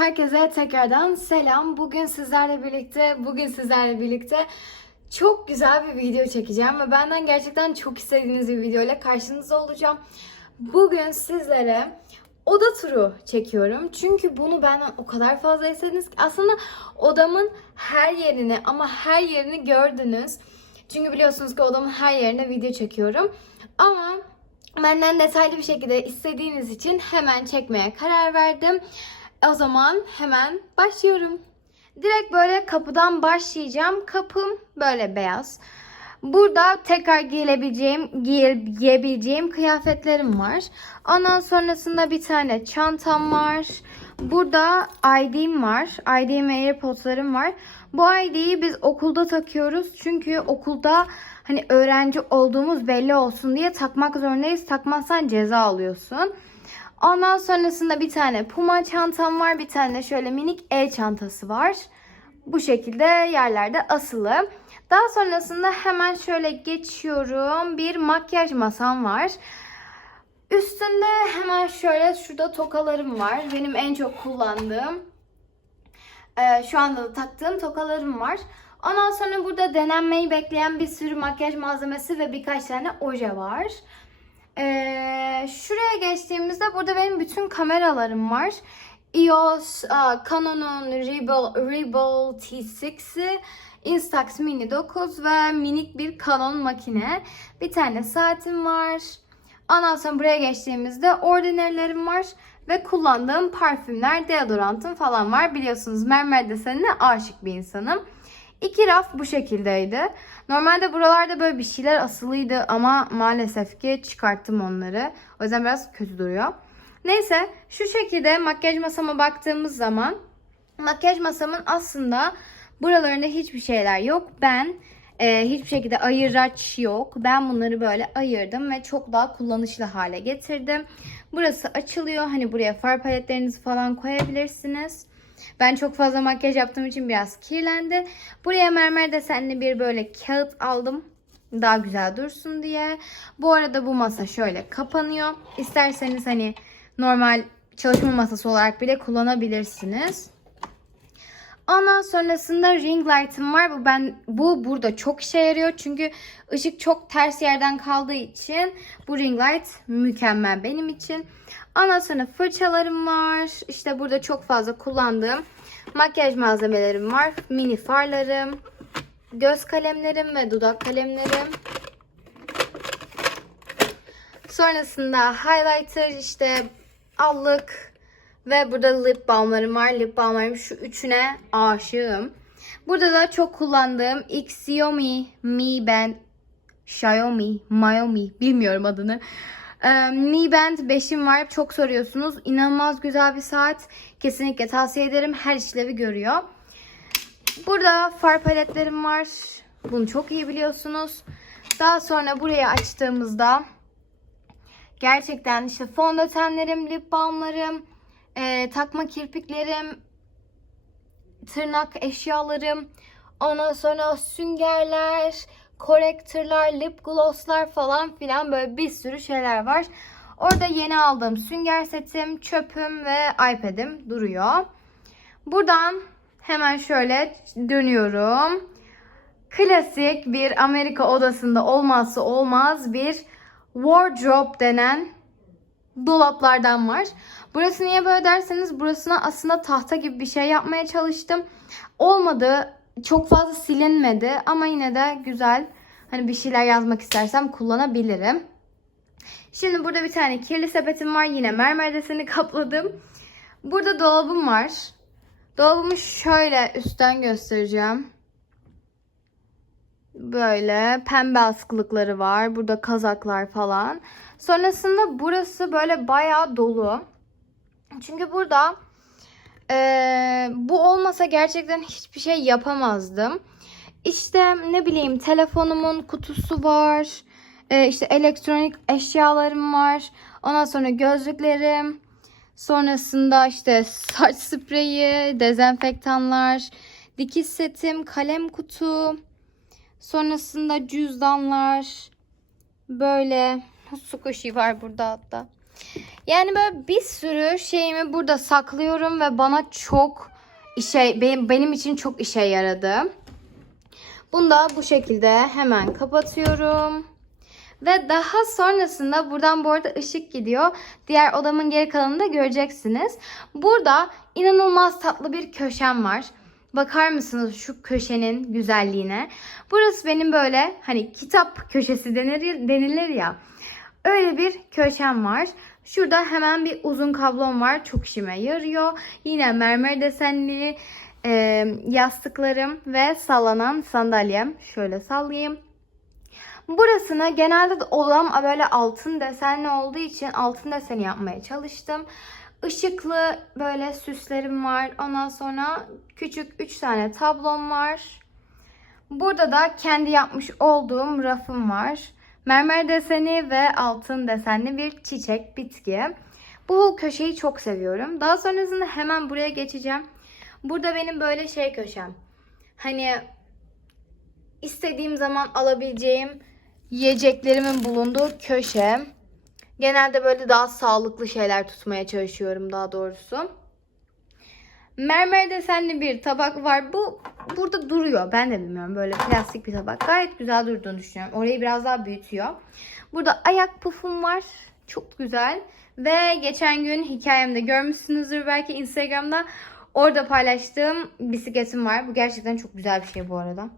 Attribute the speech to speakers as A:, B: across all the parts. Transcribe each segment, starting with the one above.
A: Herkese tekrardan selam. Bugün sizlerle birlikte, bugün sizlerle birlikte çok güzel bir video çekeceğim ve benden gerçekten çok istediğiniz bir video ile karşınızda olacağım. Bugün sizlere oda turu çekiyorum. Çünkü bunu benden o kadar fazla istediniz ki aslında odamın her yerini ama her yerini gördünüz. Çünkü biliyorsunuz ki odamın her yerine video çekiyorum. Ama benden detaylı bir şekilde istediğiniz için hemen çekmeye karar verdim. O zaman hemen başlıyorum. Direkt böyle kapıdan başlayacağım. Kapım böyle beyaz. Burada tekrar giyilebileceğim, giye, giyebileceğim kıyafetlerim var. Ondan sonrasında bir tane çantam var. Burada ID'm var. ID'm ve AirPods'larım var. Bu ID'yi biz okulda takıyoruz. Çünkü okulda hani öğrenci olduğumuz belli olsun diye takmak zorundayız. Takmazsan ceza alıyorsun. Ondan sonrasında bir tane Puma çantam var. Bir tane şöyle minik el çantası var. Bu şekilde yerlerde asılı. Daha sonrasında hemen şöyle geçiyorum. Bir makyaj masam var. Üstünde hemen şöyle şurada tokalarım var. Benim en çok kullandığım, e, şu anda da taktığım tokalarım var. Ondan sonra burada denenmeyi bekleyen bir sürü makyaj malzemesi ve birkaç tane oje var. Ee, şuraya geçtiğimizde burada benim bütün kameralarım var. EOS, aa, Canon'un Rebel, Rebel T6'i, Instax Mini 9 ve minik bir Canon makine. Bir tane saatim var. Ondan sonra buraya geçtiğimizde Ordinary'lerim var. Ve kullandığım parfümler, deodorantım falan var. Biliyorsunuz mermer desenine aşık bir insanım. İki raf bu şekildeydi. Normalde buralarda böyle bir şeyler asılıydı ama maalesef ki çıkarttım onları. O yüzden biraz kötü duruyor. Neyse şu şekilde makyaj masama baktığımız zaman makyaj masamın aslında buralarında hiçbir şeyler yok. Ben e, hiçbir şekilde ayıraç yok. Ben bunları böyle ayırdım ve çok daha kullanışlı hale getirdim. Burası açılıyor. Hani buraya far paletlerinizi falan koyabilirsiniz. Ben çok fazla makyaj yaptığım için biraz kirlendi. Buraya mermer desenli bir böyle kağıt aldım. Daha güzel dursun diye. Bu arada bu masa şöyle kapanıyor. İsterseniz hani normal çalışma masası olarak bile kullanabilirsiniz. Ondan sonrasında ring light'ım var. Bu ben bu burada çok işe yarıyor. Çünkü ışık çok ters yerden kaldığı için bu ring light mükemmel benim için. Ondan sonra fırçalarım var. İşte burada çok fazla kullandığım makyaj malzemelerim var. Mini farlarım, göz kalemlerim ve dudak kalemlerim. Sonrasında highlighter, işte allık ve burada lip balmlarım var. Lip balmlarım şu üçüne aşığım. Burada da çok kullandığım Xiaomi Mi Band Xiaomi, Xiaomi bilmiyorum adını. Ee, Mi Band 5'im var. Çok soruyorsunuz. İnanılmaz güzel bir saat. Kesinlikle tavsiye ederim. Her işlevi görüyor. Burada far paletlerim var. Bunu çok iyi biliyorsunuz. Daha sonra burayı açtığımızda gerçekten işte fondötenlerim, lip balmlarım, e, takma kirpiklerim, tırnak eşyalarım, ondan sonra süngerler, korektörler, lip glosslar falan filan böyle bir sürü şeyler var. Orada yeni aldığım sünger setim, çöpüm ve iPad'im duruyor. Buradan hemen şöyle dönüyorum. Klasik bir Amerika odasında olmazsa olmaz bir wardrobe denen dolaplardan var. Burası niye böyle derseniz burasına aslında tahta gibi bir şey yapmaya çalıştım. Olmadı. Çok fazla silinmedi ama yine de güzel. Hani bir şeyler yazmak istersem kullanabilirim. Şimdi burada bir tane kirli sepetim var. Yine mermer deseni kapladım. Burada dolabım var. Dolabımı şöyle üstten göstereceğim. Böyle pembe askılıkları var. Burada kazaklar falan. Sonrasında burası böyle bayağı dolu. Çünkü burada ee, bu olmasa gerçekten hiçbir şey yapamazdım. İşte ne bileyim telefonumun kutusu var. Ee, işte elektronik eşyalarım var. Ondan sonra gözlüklerim. Sonrasında işte saç spreyi, dezenfektanlar, dikiş setim, kalem kutu. Sonrasında cüzdanlar. Böyle su kaşığı var burada hatta. Yani böyle bir sürü şeyimi burada saklıyorum ve bana çok işe benim, benim için çok işe yaradı. Bunu da bu şekilde hemen kapatıyorum. Ve daha sonrasında buradan bu arada ışık gidiyor. Diğer odamın geri kalanını da göreceksiniz. Burada inanılmaz tatlı bir köşem var. Bakar mısınız şu köşenin güzelliğine? Burası benim böyle hani kitap köşesi denir, denilir ya. Öyle bir köşem var. Şurada hemen bir uzun kablom var. Çok işime yarıyor. Yine mermer desenli e, yastıklarım ve sallanan sandalyem. Şöyle sallayayım. Burasını genelde de odam böyle altın desenli olduğu için altın deseni yapmaya çalıştım. Işıklı böyle süslerim var. Ondan sonra küçük 3 tane tablom var. Burada da kendi yapmış olduğum rafım var. Mermer deseni ve altın desenli bir çiçek bitki. Bu köşeyi çok seviyorum. Daha sonrasında hemen buraya geçeceğim. Burada benim böyle şey köşem. Hani istediğim zaman alabileceğim yiyeceklerimin bulunduğu köşe. Genelde böyle daha sağlıklı şeyler tutmaya çalışıyorum daha doğrusu. Mermer desenli bir tabak var. Bu burada duruyor. Ben de bilmiyorum. Böyle plastik bir tabak. Gayet güzel durduğunu düşünüyorum. Orayı biraz daha büyütüyor. Burada ayak pufum var. Çok güzel. Ve geçen gün hikayemde görmüşsünüzdür belki Instagram'da. Orada paylaştığım bisikletim var. Bu gerçekten çok güzel bir şey bu arada.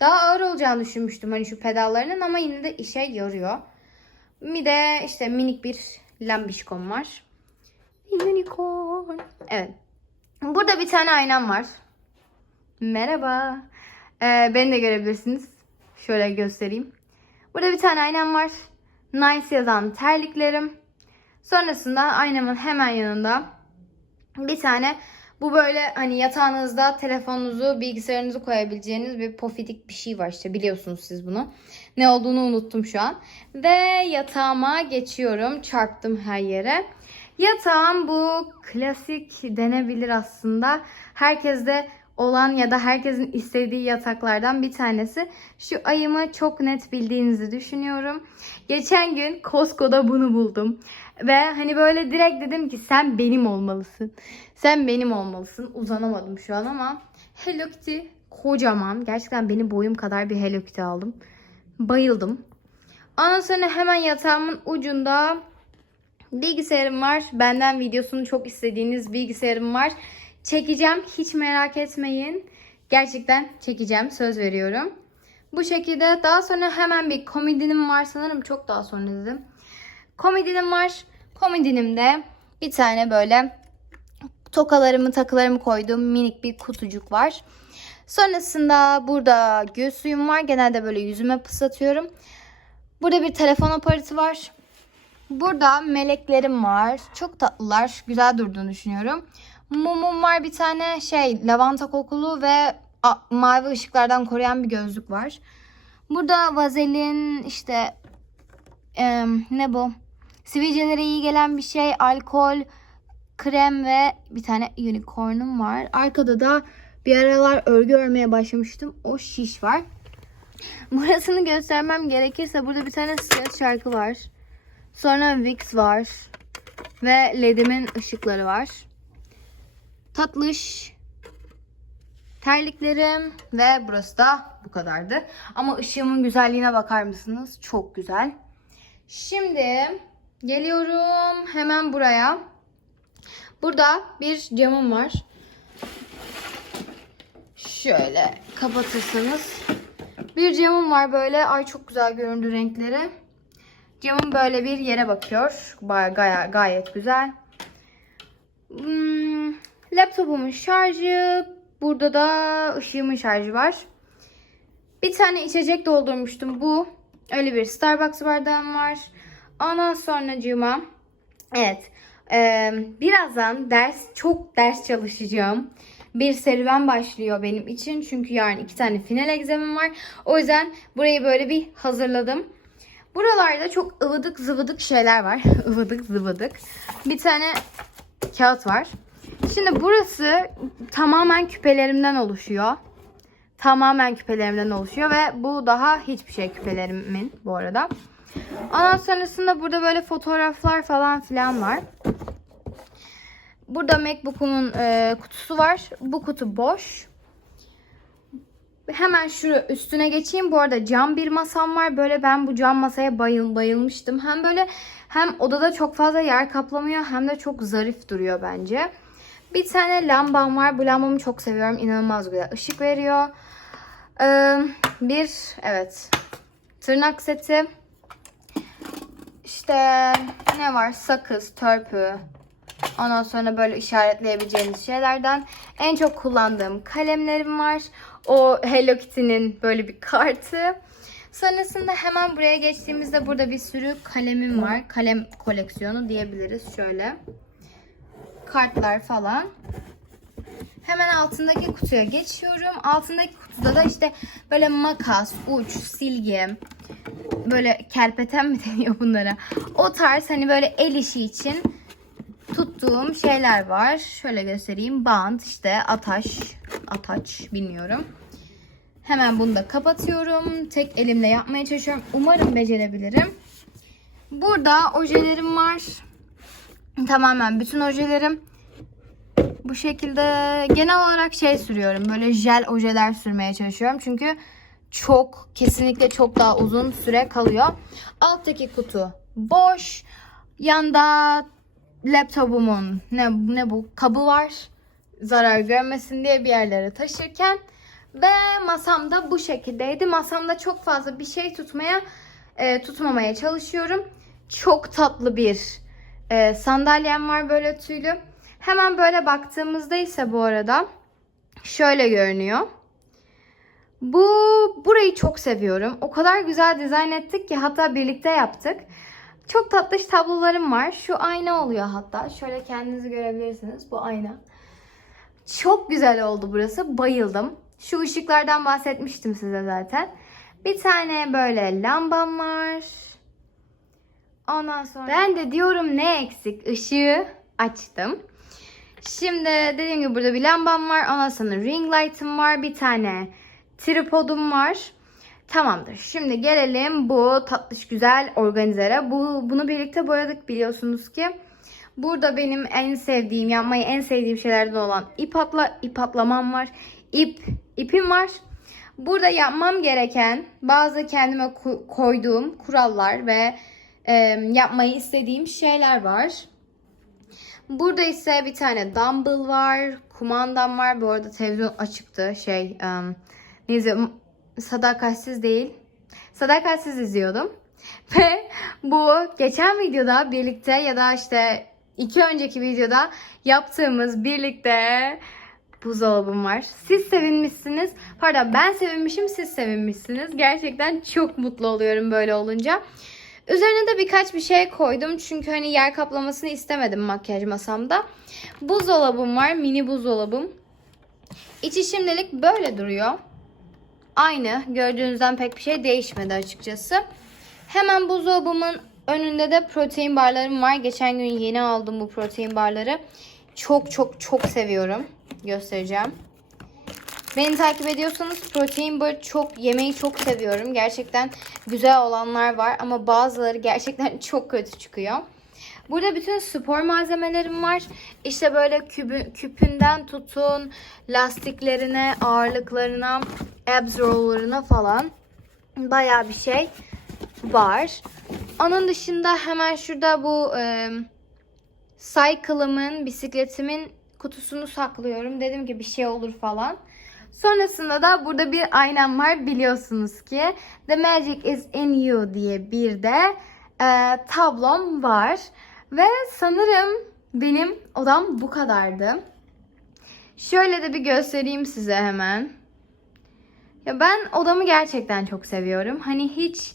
A: Daha ağır olacağını düşünmüştüm hani şu pedallarının ama yine de işe yarıyor. Bir de işte minik bir lambişkom var. Unicorn. Evet. Burada bir tane aynam var. Merhaba. Ee, beni de görebilirsiniz. Şöyle göstereyim. Burada bir tane aynam var. Nice yazan terliklerim. Sonrasında aynamın hemen yanında bir tane bu böyle hani yatağınızda telefonunuzu, bilgisayarınızı koyabileceğiniz bir pofidik bir şey var işte biliyorsunuz siz bunu. Ne olduğunu unuttum şu an. Ve yatağıma geçiyorum. Çarptım her yere. Yatağım bu klasik denebilir aslında. Herkeste olan ya da herkesin istediği yataklardan bir tanesi. Şu ayımı çok net bildiğinizi düşünüyorum. Geçen gün Costco'da bunu buldum. Ve hani böyle direkt dedim ki sen benim olmalısın. Sen benim olmalısın. Uzanamadım şu an ama Hello Kitty kocaman. Gerçekten benim boyum kadar bir Hello Kitty aldım. Bayıldım. Ondan sonra hemen yatağımın ucunda bilgisayarım var. Benden videosunu çok istediğiniz bilgisayarım var. Çekeceğim. Hiç merak etmeyin. Gerçekten çekeceğim. Söz veriyorum. Bu şekilde daha sonra hemen bir komedinim var. Sanırım çok daha sonra dedim. Komedinim var. Komedinimde bir tane böyle tokalarımı takılarımı koyduğum minik bir kutucuk var. Sonrasında burada göz suyum var. Genelde böyle yüzüme pıslatıyorum. Burada bir telefon aparatı var. Burada meleklerim var. Çok tatlılar. Güzel durduğunu düşünüyorum. Mumum var bir tane şey lavanta kokulu ve mavi ışıklardan koruyan bir gözlük var. Burada vazelin işte e, ne bu? Sivilcelere iyi gelen bir şey. Alkol, krem ve bir tane unicornum var. Arkada da bir aralar örgü örmeye başlamıştım. O şiş var. Burasını göstermem gerekirse burada bir tane siyah şarkı var. Sonra Vicks var. Ve LED'imin ışıkları var. Tatlış. Terliklerim ve burası da bu kadardı. Ama ışığımın güzelliğine bakar mısınız? Çok güzel. Şimdi geliyorum hemen buraya. Burada bir camım var. Şöyle kapatırsanız. Bir camım var böyle. Ay çok güzel göründü renkleri. Camım böyle bir yere bakıyor. Gaya, gayet güzel. Hmm, laptopumun şarjı. Burada da ışığımın şarjı var. Bir tane içecek doldurmuştum. Bu. Öyle bir Starbucks bardağım var. Ondan sonra cuma. Evet. Ee, birazdan ders, çok ders çalışacağım. Bir serüven başlıyor benim için. Çünkü yarın iki tane final egzamim var. O yüzden burayı böyle bir hazırladım. Buralarda çok ıvıdık zıvıdık şeyler var. ıvıdık zıvıdık. Bir tane kağıt var. Şimdi burası tamamen küpelerimden oluşuyor. Tamamen küpelerimden oluşuyor ve bu daha hiçbir şey küpelerimin bu arada. Ondan sonrasında burada böyle fotoğraflar falan filan var. Burada MacBook'umun e, kutusu var. Bu kutu boş. Hemen şu üstüne geçeyim. Bu arada cam bir masam var. Böyle ben bu cam masaya bayıl, bayılmıştım. Hem böyle hem odada çok fazla yer kaplamıyor hem de çok zarif duruyor bence. Bir tane lambam var. Bu lambamı çok seviyorum. İnanılmaz güzel ışık veriyor. Ee, bir evet tırnak seti. İşte ne var? Sakız, törpü. Ondan sonra böyle işaretleyebileceğiniz şeylerden. En çok kullandığım kalemlerim var. O Hello Kitty'nin böyle bir kartı. Sonrasında hemen buraya geçtiğimizde burada bir sürü kalemim var. Kalem koleksiyonu diyebiliriz şöyle. Kartlar falan. Hemen altındaki kutuya geçiyorum. Altındaki kutuda da işte böyle makas, uç, silgi, böyle kerpeten mi deniyor bunlara? O tarz hani böyle el işi için tuttuğum şeyler var. Şöyle göstereyim. Bant, işte ataş, ataç bilmiyorum. Hemen bunu da kapatıyorum. Tek elimle yapmaya çalışıyorum. Umarım becerebilirim. Burada ojelerim var. Tamamen bütün ojelerim. Bu şekilde genel olarak şey sürüyorum. Böyle jel ojeler sürmeye çalışıyorum. Çünkü çok kesinlikle çok daha uzun süre kalıyor. Alttaki kutu boş. Yanda laptopumun ne, ne bu kabı var. Zarar görmesin diye bir yerlere taşırken ve masamda bu şekildeydi. Masamda çok fazla bir şey tutmaya e, tutmamaya çalışıyorum. Çok tatlı bir e, sandalyem var böyle tüylü. Hemen böyle baktığımızda ise bu arada şöyle görünüyor. Bu burayı çok seviyorum. O kadar güzel dizayn ettik ki hatta birlikte yaptık. Çok tatlış tablolarım var. Şu ayna oluyor hatta. Şöyle kendinizi görebilirsiniz. Bu ayna. Çok güzel oldu burası. Bayıldım. Şu ışıklardan bahsetmiştim size zaten. Bir tane böyle lambam var. Ondan sonra ben de diyorum ne eksik? Işığı açtım. Şimdi dediğim gibi burada bir lambam var. Ondan sonra ring light'ım var. Bir tane tripodum var. Tamamdır. Şimdi gelelim bu tatlış güzel organizere. Bu, bunu birlikte boyadık biliyorsunuz ki. Burada benim en sevdiğim, yapmayı en sevdiğim şeylerden olan ip atla, ip atlamam var. İp, ipim var. Burada yapmam gereken bazı kendime koyduğum kurallar ve e, yapmayı istediğim şeyler var. Burada ise bir tane dumbbell var, kumandam var. Bu arada televizyon açıktı. Şey, um, neyse sadakatsiz değil. Sadakatsiz izliyordum. Ve bu geçen videoda birlikte ya da işte iki önceki videoda yaptığımız birlikte buzdolabım var. Siz sevinmişsiniz. Pardon ben sevinmişim siz sevinmişsiniz. Gerçekten çok mutlu oluyorum böyle olunca. Üzerine de birkaç bir şey koydum. Çünkü hani yer kaplamasını istemedim makyaj masamda. Buzdolabım var. Mini buzdolabım. İçi şimdilik böyle duruyor. Aynı. Gördüğünüzden pek bir şey değişmedi açıkçası. Hemen buzdolabımın önünde de protein barlarım var. Geçen gün yeni aldım bu protein barları. Çok çok çok seviyorum. Göstereceğim. Beni takip ediyorsanız protein bar çok yemeği çok seviyorum. Gerçekten güzel olanlar var ama bazıları gerçekten çok kötü çıkıyor. Burada bütün spor malzemelerim var. İşte böyle kübü, küpünden tutun lastiklerine, ağırlıklarına, abs roll'larına falan bayağı bir şey var. Onun dışında hemen şurada bu e, cycle'ımın, bisikletimin kutusunu saklıyorum. Dedim ki bir şey olur falan. Sonrasında da burada bir aynam var biliyorsunuz ki. The Magic is in You diye bir de e, tablom var. Ve sanırım benim odam bu kadardı. Şöyle de bir göstereyim size hemen. Ya ben odamı gerçekten çok seviyorum. Hani hiç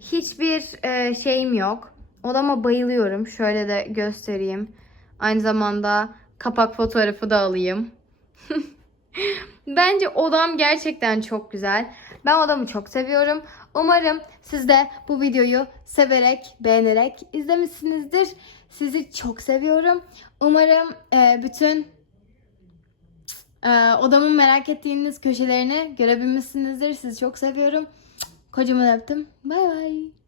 A: hiçbir e, şeyim yok. Odama bayılıyorum. Şöyle de göstereyim. Aynı zamanda kapak fotoğrafı da alayım. Bence odam gerçekten çok güzel. Ben odamı çok seviyorum. Umarım siz de bu videoyu severek, beğenerek izlemişsinizdir. Sizi çok seviyorum. Umarım e, bütün e, odamın merak ettiğiniz köşelerini görebilmişsinizdir. Sizi çok seviyorum. Kocaman öptüm. Bay bay.